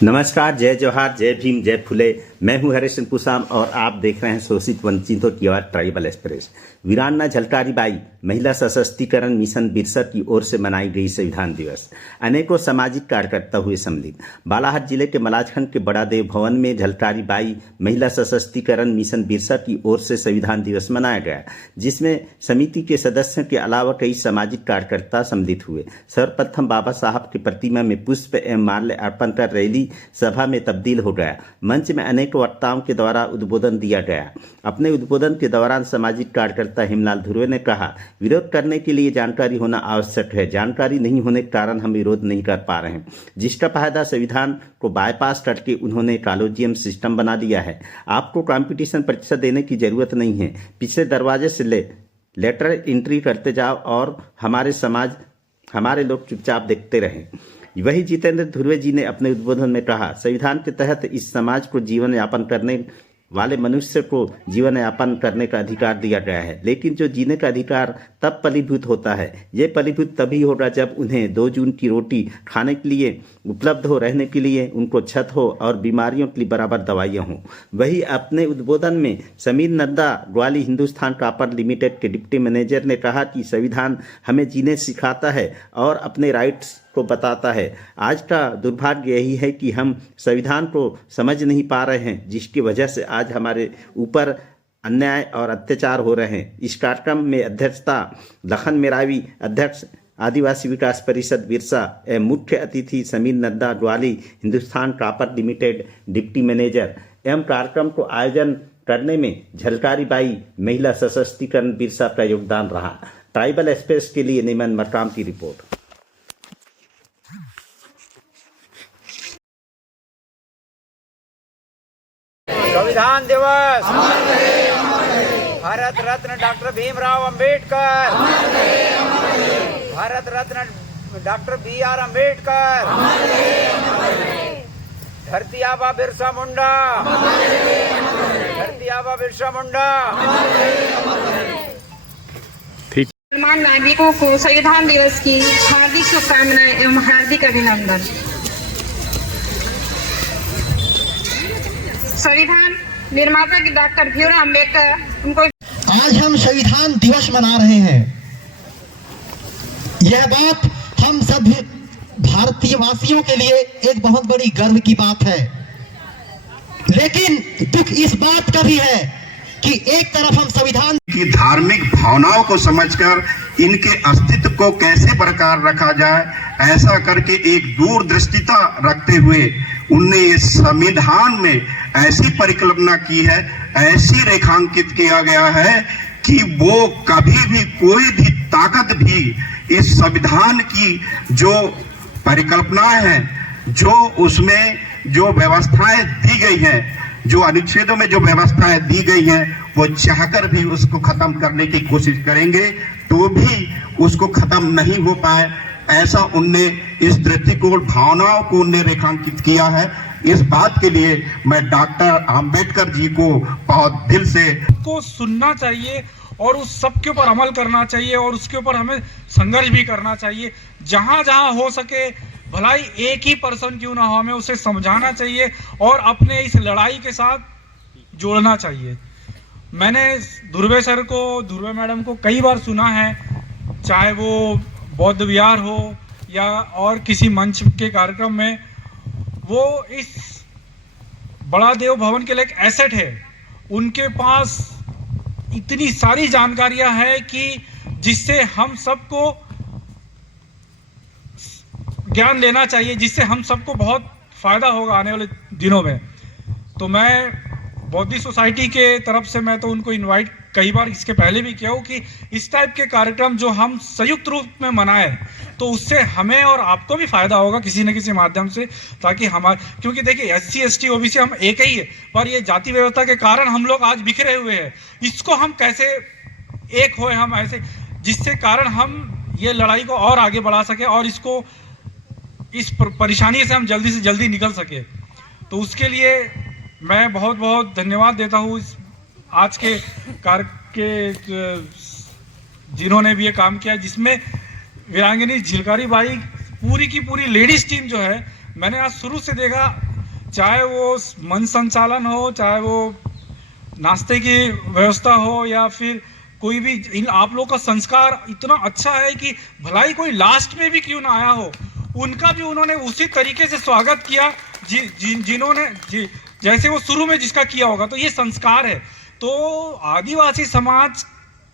नमस्कार, जय जवाहर, जय भीम, जय फुले। मैं हूं हरीश कुशाम और आप देख रहे हैं शोषित वंचितों की आवाज ट्राइबल एक्सप्रेस। वीरांगना झलकारी बाई महिला सशक्तिकरण मिशन बिरसा की ओर से मनाई गई संविधान दिवस। अनेकों सामाजिक कार्यकर्ता हुए सम्मिलित। बालाघाट जिले के मलाजखंड के बड़ादेव भवन में झलकारी बाई महिला सशक्तिकरण मिशन बिरसा की ओर से संविधान दिवस मनाया गया, जिसमें समिति के सदस्यों के अलावा कई सामाजिक कार्यकर्ता सम्मिलित हुए। सर्वप्रथम बाबा साहब की प्रतिमा में पुष्प एवं माल्य अर्पण कर रैली सभा में तब्दील हो गया। मंच में अनेक वक्ताओं के द्वारा उद्बोधन दिया गया। अपने उद्बोधन के दौरान सामाजिक कार्यकर्ता हिमलाल धुर्वे ने कहा, विरोध करने के लिए जानकारी होना आवश्यक है। जानकारी नहीं होने के कारण हम विरोध नहीं कर पा रहे हैं, जिसका फायदा संविधान को बाईपास करके उन्होंने कॉलेजियम सिस्टम बना दिया है। आपको कॉम्पिटिशन परीक्षा देने की जरूरत नहीं है, पिछले दरवाजे से लेटर एंट्री करते जाओ और हमारे लोग चुपचाप देखते रहें। वही जितेंद्र धुर्वे जी ने अपने उद्बोधन में कहा, संविधान के तहत इस समाज को जीवन यापन करने वाले मनुष्य को जीवन यापन करने का अधिकार दिया गया है, लेकिन जो जीने का अधिकार तब फलीभूत होता है। ये फलीभूत तभी होगा जब उन्हें 2 जून की रोटी खाने के लिए उपलब्ध हो, रहने के लिए उनको छत हो और बीमारियों के लिए बराबर दवाइयाँ हों। वही अपने उद्बोधन में समीर नड्डा ग्वाली हिंदुस्तान कॉपर लिमिटेड के डिप्टी मैनेजर ने कहा कि संविधान हमें जीने सिखाता है और अपने राइट्स को बताता है। आज का दुर्भाग्य यही है कि हम संविधान को समझ नहीं पा रहे हैं, जिसकी वजह से आज हमारे ऊपर अन्याय और अत्याचार हो रहे हैं। इस कार्यक्रम में अध्यक्षता लखन मेरावी, अध्यक्ष आदिवासी विकास परिषद बिरसा एवं मुख्य अतिथि Sameer Nadda Gwali Hindustan copper limited deputy manager एवं कार्यक्रम को आयोजन करने में झलकारी बाई महिला सशक्तिकरण बिरसा का योगदान रहा। ट्राइबल एक्सप्रेस के लिए निमन मकाम की रिपोर्ट। संविधान दिवस, Bharat Ratna doctor Bhimrao Ambedkar, Bharat Ratna doctor BR Ambedkar, धरती आबा बिरसा मुंडा, धरती आबा बिरसा मुंडा। मुसलमान नागरिकों को संविधान दिवस की हार्दिक शुभकामनाएं एवं हार्दिक अभिनंदन। संविधान निर्माता की डॉक्टर भीमराव अम्बेडकर उनको आज हम संविधान दिवस मना रहे हैं। यह बात हम सभी भारतीय वासियों के लिए एक बहुत बड़ी गर्व की बात है, लेकिन दुख इस बात का भी है कि एक तरफ हम संविधान की धार्मिक भावनाओं को समझकर इनके अस्तित्व को कैसे बरकरार रखा जाए, ऐसा करके एक दूरदृष्टिता रखते हुए उनने इस संविधान में ऐसी परिकल्पना की है, ऐसी रेखांकित किया गया है कि वो कभी भी कोई भी ताकत भी इस संविधान की जो परिकल्पनाएं हैं, जो उसमें जो व्यवस्थाएं दी गई हैं, जो अनुच्छेदों में जो व्यवस्थाएं दी गई हैं, वो चाहकर भी उसको खत्म करने की कोशिश करेंगे तो भी उसको खत्म नहीं हो पाए, ऐसा उनने इस दृष्टिकोण भावनाओं को उनने रेखांकित किया है। इस बात के लिए मैं डॉक्टर अंबेडकर जी को बहुत दिल से को सुनना चाहिए और उस सब के ऊपर अमल करना चाहिए और उसके ऊपर हमें संघर्ष भी करना चाहिए। जहां जहां हो सके, भलाई एक ही पर्सन क्यों ना हो, हमें उसे समझाना चाहिए और अपने इस लड़ाई के साथ जोड़ना चाहिए। मैंने धुर्वे सर को, धुर्वे मैडम को कई बार सुना है, चाहे वो बौद्ध विहार हो या और किसी मंच के कार्यक्रम में, वो इस बड़ा देव भवन के लिए एक एसेट है। उनके पास इतनी सारी जानकारियां हैं कि जिससे हम सबको ज्ञान लेना चाहिए, जिससे हम सबको बहुत फायदा होगा आने वाले दिनों में। तो मैं बौद्धिस्ट सोसाइटी के तरफ से मैं तो उनको इनवाइट कई बार इसके पहले भी किया हूँ कि इस टाइप के कार्यक्रम जो हम संयुक्त रूप में मनाएं, तो उससे हमें और आपको भी फायदा होगा किसी न किसी माध्यम से, ताकि हमारे, क्योंकि देखिए SC ST OBC हम एक ही है, पर ये जाति व्यवस्था के कारण हम लोग आज बिखरे हुए हैं। इसको हम कैसे एक होए, हम ऐसे, जिससे कारण हम ये लड़ाई को और आगे बढ़ा सके और इसको, इस परेशानी से हम जल्दी से जल्दी निकल सके। तो उसके लिए मैं बहुत बहुत धन्यवाद देता हूँ आज के कार्य के जिन्होंने भी ये काम किया, जिसमें वीरांगनी झलकारी बाई पूरी की पूरी लेडीज टीम जो है, मैंने आज शुरू से देखा चाहे वो मन संचालन हो, चाहे वो नाश्ते की व्यवस्था हो, या फिर कोई भी इन आप लोग का संस्कार इतना अच्छा है कि भलाई कोई लास्ट में भी क्यों ना आया हो, उनका भी उन्होंने उसी तरीके से स्वागत किया जिन्होंने जैसे वो शुरू में जिसका किया होगा। तो ये संस्कार है। तो आदिवासी समाज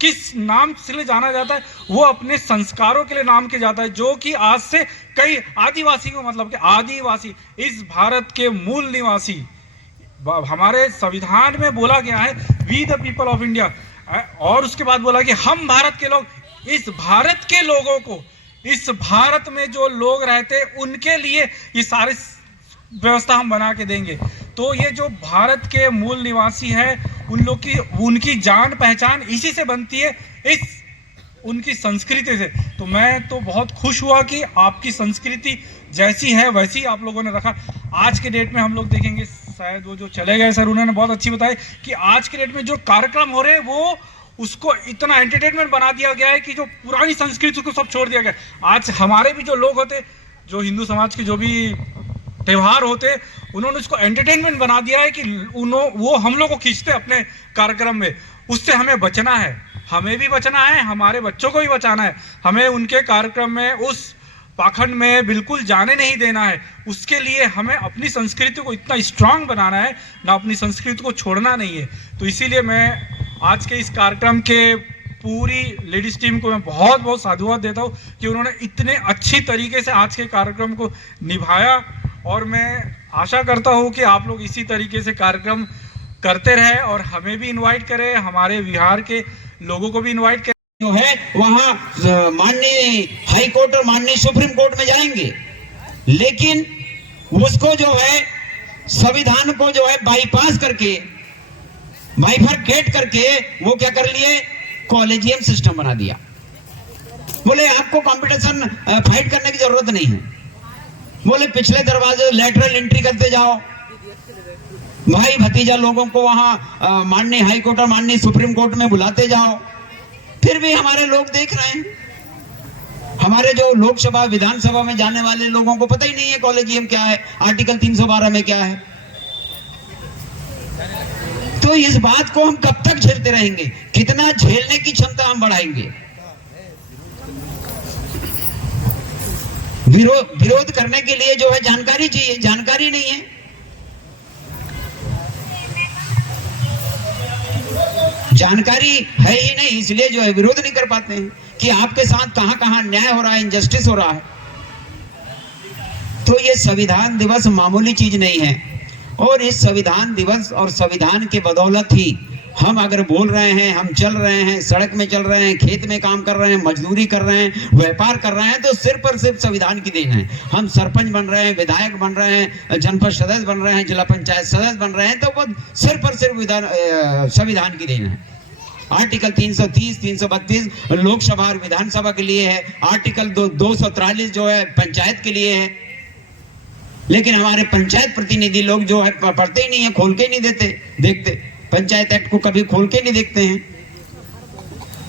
किस नाम से जाना जाता है? वो अपने संस्कारों के लिए नाम के जाता है, जो कि आज से कई आदिवासी को मतलब कि आदिवासी इस भारत के मूल निवासी, हमारे संविधान में बोला गया है we the people of India, और उसके बाद बोला कि हम भारत के लोग, इस भारत के लोगों को, इस भारत में जो लोग रहते उनके लिए ये सारी व्यवस्था हम बना के देंगे। तो ये जो भारत के मूल निवासी है उन लोग की उनकी जान पहचान इसी से बनती है, इस उनकी संस्कृति से। तो मैं तो बहुत खुश हुआ कि आपकी संस्कृति जैसी है वैसी ही आप लोगों ने रखा। आज के डेट में हम लोग देखेंगे, शायद वो जो चले गए सर, उन्होंने बहुत अच्छी बताई कि आज के डेट में जो कार्यक्रम हो रहे हैं वो उसको इतना एंटरटेनमेंट बना दिया गया है कि जो पुरानी संस्कृति को सब छोड़ दिया गया। आज हमारे भी जो लोग होते, जो हिंदू समाज के जो भी त्यौहार होते, उन्होंने उसको एंटरटेनमेंट बना दिया है कि वो हम लोग को खींचते अपने कार्यक्रम में। उससे हमें बचना है, हमें भी बचना है, हमारे बच्चों को भी बचाना है। हमें उनके कार्यक्रम में उस पाखंड में बिल्कुल जाने नहीं देना है। उसके लिए हमें अपनी संस्कृति को इतना स्ट्रांग बनाना है, ना अपनी संस्कृति को छोड़ना नहीं है। तो इसीलिए मैं आज के इस कार्यक्रम के पूरी लेडीज टीम को मैं बहुत बहुत साधुवाद देता हूँ कि उन्होंने इतने अच्छी तरीके से आज के कार्यक्रम को निभाया, और मैं आशा करता हूँ कि आप लोग इसी तरीके से कार्यक्रम करते रहे और हमें भी इनवाइट करें, हमारे बिहार के लोगों को भी इनवाइट करें। जो है वहाँ माननीय हाई कोर्ट और माननीय सुप्रीम कोर्ट में जाएंगे, लेकिन उसको जो है संविधान को जो है बाईपास करके, बाइफरकेट करके वो क्या कर लिए, कॉलेजियम सिस्टम बना दिया। बोले आपको कंपटीशन फाइट करने की जरूरत नहीं है, बोले पिछले दरवाजे लेटरल एंट्री करते जाओ, भाई भतीजा लोगों को वहां माननीय हाई कोर्ट और माननीय सुप्रीम कोर्ट में बुलाते जाओ। फिर भी हमारे लोग देख रहे हैं, हमारे जो लोकसभा विधानसभा में जाने वाले लोगों को पता ही नहीं है कॉलेजियम क्या है, आर्टिकल 312 में क्या है। तो इस बात को हम कब तक झेलते रहेंगे? कितना झेलने की क्षमता हम बढ़ाएंगे? विरोध करने के लिए जो है जानकारी चाहिए, जानकारी नहीं है। जानकारी है ही नहीं, इसलिए जो है विरोध नहीं कर पाते हैं कि आपके साथ कहां कहां न्याय हो रहा है, इनजस्टिस हो रहा है। तो ये संविधान दिवस मामूली चीज नहीं है, और इस संविधान दिवस और संविधान के बदौलत ही हम अगर बोल रहे हैं, हम चल रहे हैं, सड़क में चल रहे हैं, खेत में काम कर रहे हैं, मजदूरी कर रहे हैं, व्यापार कर रहे हैं, तो सिर्फ और सिर्फ संविधान की देन है। हम सरपंच बन रहे हैं, विधायक बन रहे हैं, जनपद सदस्य बन रहे हैं, जिला पंचायत सदस्य बन रहे हैं, तो वो सिर्फ और सिर्फ संविधान की देन है। आर्टिकल 330, 332 लोकसभा और विधानसभा के लिए है, आर्टिकल 243 जो है पंचायत के लिए है। लेकिन हमारे पंचायत प्रतिनिधि लोग जो है पढ़ते ही नहीं है, खोल के नहीं देखते, पंचायत एक्ट को कभी खोल के नहीं देखते हैं।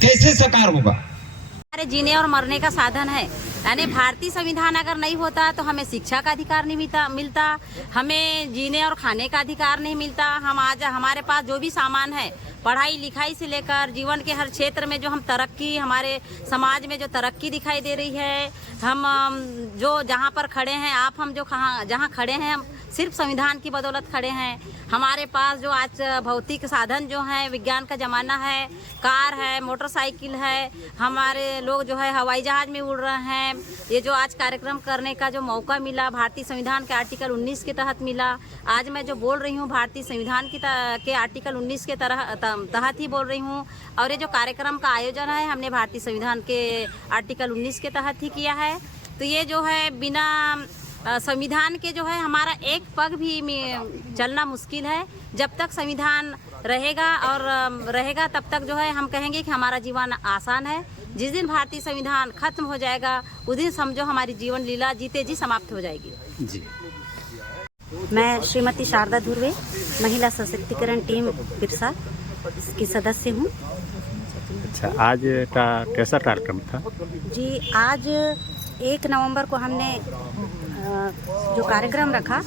कैसे साकार होगा? हमारे जीने और मरने का साधन है। यानी भारतीय संविधान अगर नहीं होता तो हमें शिक्षा का अधिकार नहीं मिलता, हमें जीने और खाने का अधिकार नहीं मिलता। हम आज हमारे पास जो भी सामान है, पढ़ाई लिखाई से लेकर जीवन के हर क्षेत्र में जो हम तरक्की, हमारे समाज में जो तरक्की दिखाई दे रही है, हम जो जहाँ पर खड़े हैं, आप हम जो जहाँ खड़े हैं, हम सिर्फ संविधान की बदौलत खड़े हैं। हमारे पास जो आज भौतिक साधन जो हैं, विज्ञान का ज़माना है, कार है, मोटरसाइकिल है, हमारे लोग जो है हवाई जहाज़ में उड़ रहे हैं। ये जो आज कार्यक्रम करने का जो मौका मिला, भारतीय संविधान के आर्टिकल 19 के तहत मिला। आज मैं जो बोल रही हूँ भारतीय संविधान के आर्टिकल 19 के तहत ही बोल रही हूँ। और ये जो कार्यक्रम का आयोजन है, हमने भारतीय संविधान के आर्टिकल 19 के तहत ही किया है। तो ये जो है बिना संविधान के जो है हमारा एक पग भी चलना मुश्किल है। जब तक संविधान रहेगा और रहेगा तब तक जो है हम कहेंगे कि हमारा जीवन आसान है। जिस दिन भारतीय संविधान खत्म हो जाएगा, उस दिन समझो हमारी जीवन लीला जीते जी समाप्त हो जाएगी। जी। मैं श्रीमती शारदा धुर्वे, महिला सशक्तिकरण टीम बिरसा की सदस्य हूँ। अच्छा, आज का कैसा कार्यक्रम था? जी, आज 1 नवंबर को हमने जो कार्यक्रम रखा,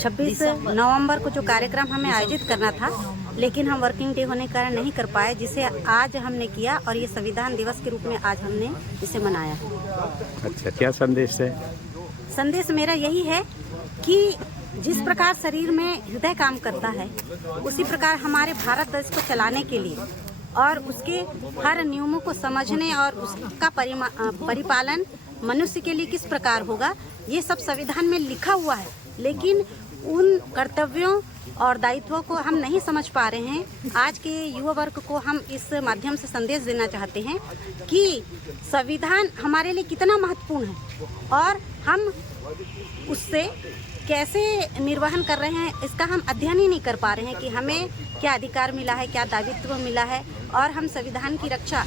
26 नवंबर को जो कार्यक्रम हमें आयोजित करना था, लेकिन हम वर्किंग डे होने के कारण नहीं कर पाए, जिसे आज हमने किया और ये संविधान दिवस के रूप में आज हमने इसे मनाया है। अच्छा, क्या संदेश है? संदेश मेरा यही है कि जिस प्रकार शरीर में हृदय काम करता है, उसी प्रकार हमारे भारत देश को चलाने के लिए और उसके हर नियमों को समझने और उसका परिपालन मनुष्य के लिए किस प्रकार होगा, ये सब संविधान में लिखा हुआ है, लेकिन उन कर्तव्यों और दायित्वों को हम नहीं समझ पा रहे हैं। आज के युवा वर्ग को हम इस माध्यम से संदेश देना चाहते हैं कि संविधान हमारे लिए कितना महत्वपूर्ण है और हम उससे कैसे निर्वहन कर रहे हैं, इसका हम अध्ययन ही नहीं कर पा रहे हैं कि हमें क्या अधिकार मिला है, क्या दायित्व मिला है और हम संविधान की रक्षा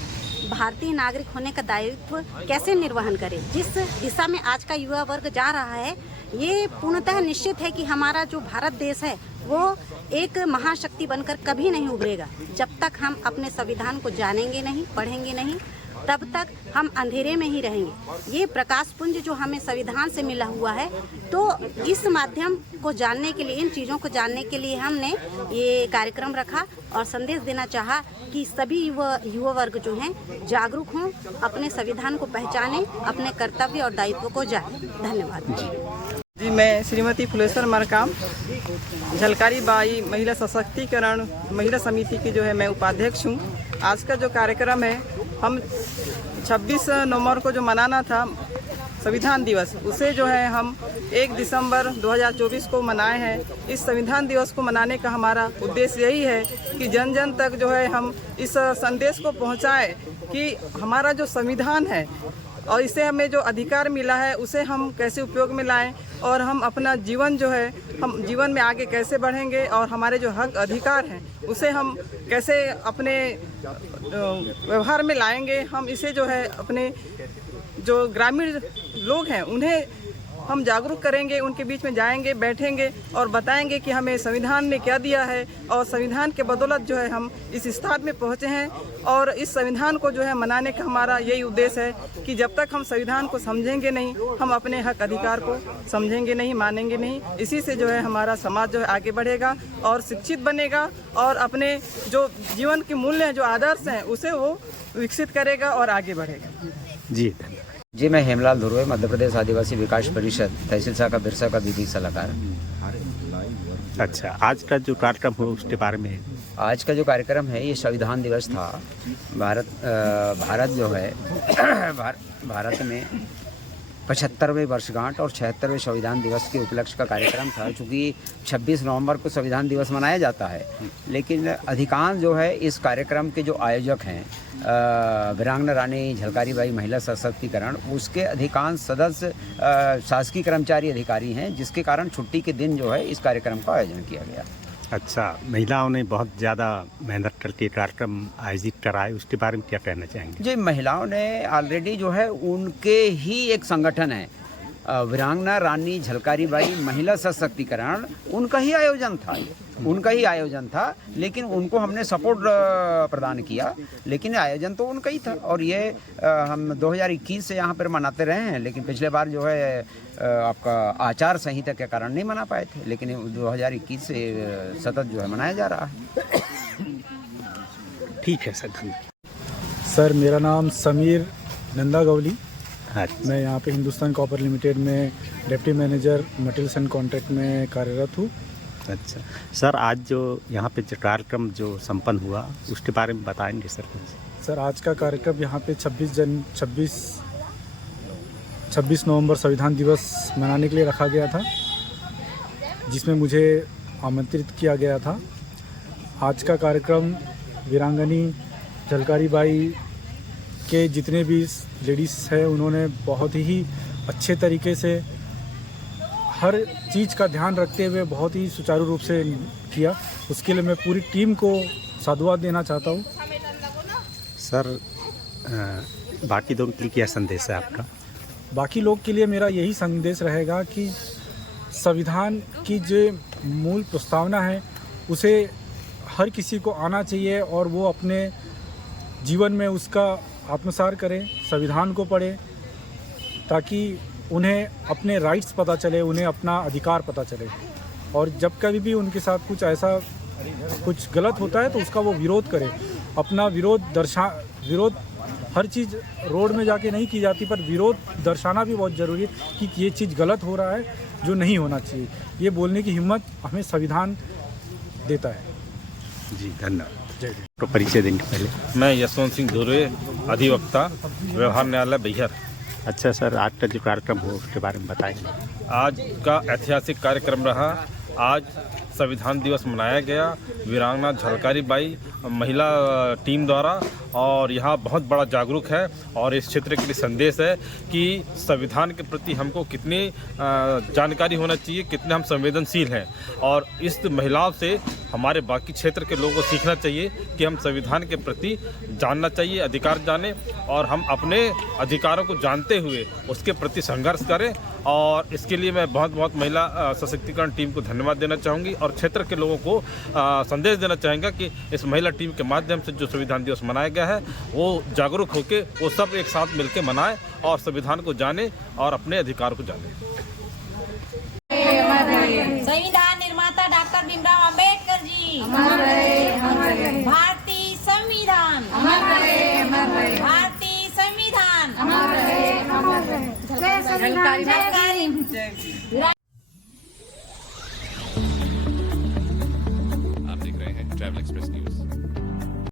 भारतीय नागरिक होने का दायित्व कैसे निर्वहन करें। जिस दिशा में आज का युवा वर्ग जा रहा है, ये पूर्णतः निश्चित है कि हमारा जो भारत देश है वो एक महाशक्ति बनकर कभी नहीं उभरेगा। जब तक हम अपने संविधान को जानेंगे नहीं, पढ़ेंगे नहीं, तब तक हम अंधेरे में ही रहेंगे। ये प्रकाश पुंज जो हमें संविधान से मिला हुआ है, तो इस माध्यम को जानने के लिए, इन चीज़ों को जानने के लिए हमने ये कार्यक्रम रखा और संदेश देना चाहा कि सभी युवा वर्ग जो हैं जागरूक हों, अपने संविधान को पहचानें, अपने कर्तव्य और दायित्व को जानें। धन्यवाद जी। मैं श्रीमती फुलेश्वर मरकाम, झलकारी बाई महिला सशक्तिकरण महिला समिति की जो है मैं उपाध्यक्ष हूँ। आज का जो कार्यक्रम है, हम 26 नवंबर को जो मनाना था संविधान दिवस, उसे जो है हम 1 दिसंबर 2024 को मनाए हैं। इस संविधान दिवस को मनाने का हमारा उद्देश्य यही है कि जन जन तक जो है हम इस संदेश को पहुंचाएं कि हमारा जो संविधान है और इससे हमें जो अधिकार मिला है उसे हम कैसे उपयोग में लाएं और हम अपना जीवन जो है, हम जीवन में आगे कैसे बढ़ेंगे और हमारे जो हक अधिकार हैं उसे हम कैसे अपने व्यवहार में लाएंगे। हम इसे जो है अपने जो ग्रामीण लोग हैं उन्हें हम जागरूक करेंगे, उनके बीच में जाएंगे, बैठेंगे और बताएंगे कि हमें संविधान ने क्या दिया है और संविधान के बदौलत जो है हम इस स्थान में पहुंचे हैं। और इस संविधान को जो है मनाने का हमारा यही उद्देश्य है कि जब तक हम संविधान को समझेंगे नहीं, हम अपने हक अधिकार को समझेंगे नहीं, मानेंगे नहीं। इसी से जो है हमारा समाज जो है आगे बढ़ेगा और शिक्षित बनेगा और अपने जो जीवन के मूल्य हैं, जो आदर्श हैं, उसे वो विकसित करेगा और आगे बढ़ेगा। जी जी, मैं हेमलाल धुर्वे, मध्य प्रदेश आदिवासी विकास परिषद तहसील शाखा बिरसा का विधि सलाहकार। अच्छा, आज का जो कार्यक्रम हो उसके बारे में? आज का जो कार्यक्रम है ये संविधान दिवस था। भारत जो है भारत में 75वें वर्षगांठ और 76वें संविधान दिवस के उपलक्ष्य का कार्यक्रम था। चूँकि 26 नवंबर को संविधान दिवस मनाया जाता है, लेकिन अधिकांश जो है इस कार्यक्रम के जो आयोजक हैं वीरांगना रानी झलकारी बाई महिला सशक्तिकरण, उसके अधिकांश सदस्य शासकीय कर्मचारी अधिकारी हैं, जिसके कारण छुट्टी के दिन जो है इस कार्यक्रम का आयोजन किया गया। अच्छा, महिलाओं ने बहुत ज़्यादा मेहनत करके कार्यक्रम आयोजित कराए, उसके बारे में क्या कहना चाहेंगे? जी, महिलाओं ने ऑलरेडी जो है उनके ही एक संगठन है वीरांगना रानी झलकारी बाई महिला सशक्तिकरण, उनका ही आयोजन था, लेकिन उनको हमने सपोर्ट प्रदान किया, लेकिन आयोजन तो उनका ही था। और ये हम 2021 से यहाँ पर मनाते रहे हैं, लेकिन पिछले बार जो है आपका आचार संहिता के कारण नहीं मना पाए थे, लेकिन 2021 से सतत जो है मनाया जा रहा है। ठीक है सर। सर, मेरा नाम समीर नंदा गवली। अच्छा। मैं यहाँ पे हिंदुस्तान कॉपर लिमिटेड में deputy manager materials and contract में कार्यरत हूँ। अच्छा सर, आज जो यहाँ पे जो कार्यक्रम जो संपन्न हुआ उसके बारे में बताएंगे सर? सर, आज का कार्यक्रम यहाँ पे 26 नवंबर संविधान दिवस मनाने के लिए रखा गया था, जिसमें मुझे आमंत्रित किया गया था। आज का कार्यक्रम वीरांगनी झलकारी बाई के जितने भी लेडीज़ हैं उन्होंने बहुत ही अच्छे तरीके से हर चीज़ का ध्यान रखते हुए बहुत ही सुचारू रूप से किया। उसके लिए मैं पूरी टीम को साधुवाद देना चाहता हूँ। सर, बाकी लोगों के लिए क्या संदेश है आपका? बाकी लोग के लिए मेरा यही संदेश रहेगा कि संविधान की जो मूल प्रस्तावना है उसे हर किसी को आना चाहिए और वो अपने जीवन में उसका आत्मसार करें, संविधान को पढ़ें, ताकि उन्हें अपने राइट्स पता चले, उन्हें अपना अधिकार पता चले। और जब कभी भी उनके साथ कुछ ऐसा कुछ गलत होता है तो उसका वो विरोध करे। अपना विरोध हर चीज़ रोड में जाके नहीं की जाती, पर विरोध दर्शाना भी बहुत ज़रूरी है कि ये चीज़ गलत हो रहा है, जो नहीं होना चाहिए। ये बोलने की हिम्मत हमें संविधान देता है। जी धन्यवाद। तो परिचय देने पहले मैं यशवंत सिंह धुर्वे, अधिवक्ता, व्यवहार न्यायालय बैहर। अच्छा सर, आज का जो कार्यक्रम हो उसके बारे में बताएंगे। आज का ऐतिहासिक कार्यक्रम रहा। आज संविधान दिवस मनाया गया वीरांगना झलकारी बाई महिला टीम द्वारा, और यहाँ बहुत बड़ा जागरूक है और इस क्षेत्र के लिए संदेश है कि संविधान के प्रति हमको कितनी जानकारी होना चाहिए, कितने हम संवेदनशील हैं। और इस महिलाओं से हमारे बाकी क्षेत्र के लोगों को सीखना चाहिए कि हम संविधान के प्रति जानना चाहिए, अधिकार जानें और हम अपने अधिकारों को जानते हुए उसके प्रति संघर्ष करें। और इसके लिए मैं बहुत बहुत महिला सशक्तिकरण टीम को धन्यवाद देना चाहूँगी और क्षेत्र के लोगों को संदेश देना चाहेंगे कि इस महिला टीम के माध्यम से जो संविधान दिवस मनाया गया है वो जागरूक होकर वो सब एक साथ मिलकर मनाएं और संविधान को जानें और अपने अधिकार को जानें। संविधान निर्माता डॉक्टर भीमराव अंबेडकर जी, भारतीय संविधान, भारतीय संविधान।